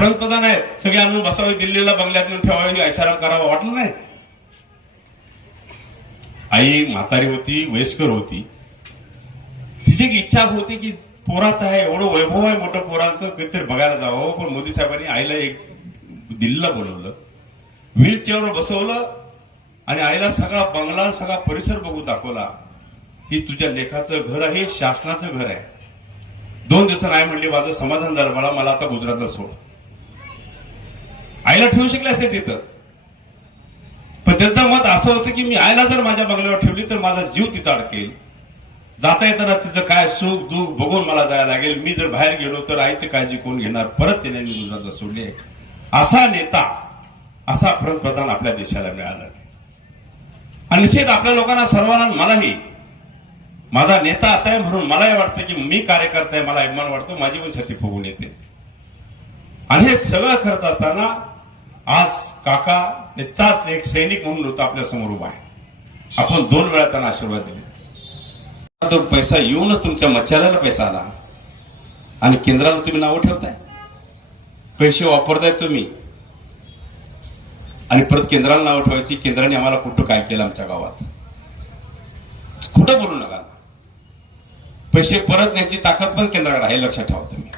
पंतप्रधान आहे सगळे आणून बसावे दिल्लीला बंगल्यात ठेवावे ऐशाराम करावा. वाटलं नाही? आई म्हातारी होती वयस्कर होती. तिची एक इच्छा होती की पोराचं आहे एवढं वैभव आहे मोठं पोराचं कधीतरी बघायला जावं. पण मोदी साहेबांनी आईला एक दिल्लीला बोलवलं. व्हील बसवलं आणि आईला सगळा बंगला सगळा परिसर बघून दाखवला ही तुझ्या लेखाचं घर आहे शासनाचं घर आहे. दोन दिवसांना आई म्हणली माझं समाधान झालं मला मला आता गुजरातला सोड. आईला ठेवू शकले असेल तिथं. पण त्यांचं मत असं होतं की मी आईला जर माझ्या बंगल्यावर ठेवली तर माझा जीव तिथं अडकेल. जाता येताना तिचं काय सुख दुःख बघून मला जायला लागेल. मी जर बाहेर गेलो तर आईची काळजी कोण घेणार? परत त्याने गुजरातला सोडली असा नेता असा पंतप्रधान आपल्या देशाला मिळाला नाही. आणि निश्चित आपल्या लोकांना सर्वांना मलाही. माझा नेता असा आहे म्हणून मलाही वाटतं की मी कार्यकर्ता आहे मला अभिमान वाटतो माझी पण छाती फुगून येते. आणि हे सगळं करत असताना आज काका त्याचाच एक सैनिक म्हणून होता आपल्यासमोर उभा आहे. आपण दोन वेळा त्यांना आशीर्वाद दिले. तो पैसा येऊनच तुमच्या मच्छाल्याला पैसा आला. आणि केंद्राला तुम्ही नावं ठेवताय. पैसे वापरताय तुम्ही. आणि परत केंद्राला नावं ठेवायची. केंद्राने आम्हाला कुठं काय केलं आमच्या गावात? खोटं बोलू नका. पैसे परत न्यायची ताकद पण केंद्राकडे आहे लक्षात ठेवा तुम्ही.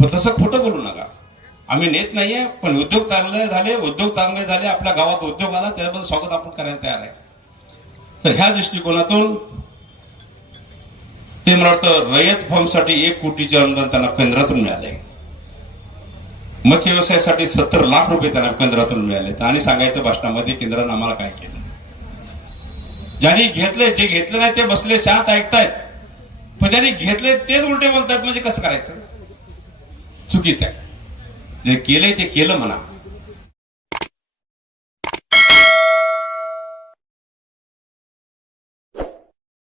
पण तसं खोटं बोलू नका. आम्ही नेत नाहीये पण उद्योग चांगले झाले उद्योग चांगले झाले आपल्या गावात उद्योग आला त्याबद्दल स्वागत आपण करायला तयार आहे. तर ह्या दृष्टिकोनातून ते मला वाटतं रयत फॉर्मसाठी एक कोटीचे अनुदान त्यांना केंद्रातून मिळाले. मत्स्य व्यवसायासाठी सत्तर लाख रुपये त्यांना केंद्रातून मिळाले. आणि सांगायचं भाषणामध्ये केंद्रानं आम्हाला काय केलं? ज्यांनी घेतले जे घेतले नाही ते बसले शांत ऐकतायत. पण ज्यांनी घेतले तेच उलटे बोलतात म्हणजे कसं करायचं? चुकीचं आहे. जे केलंय ते केलं म्हणा.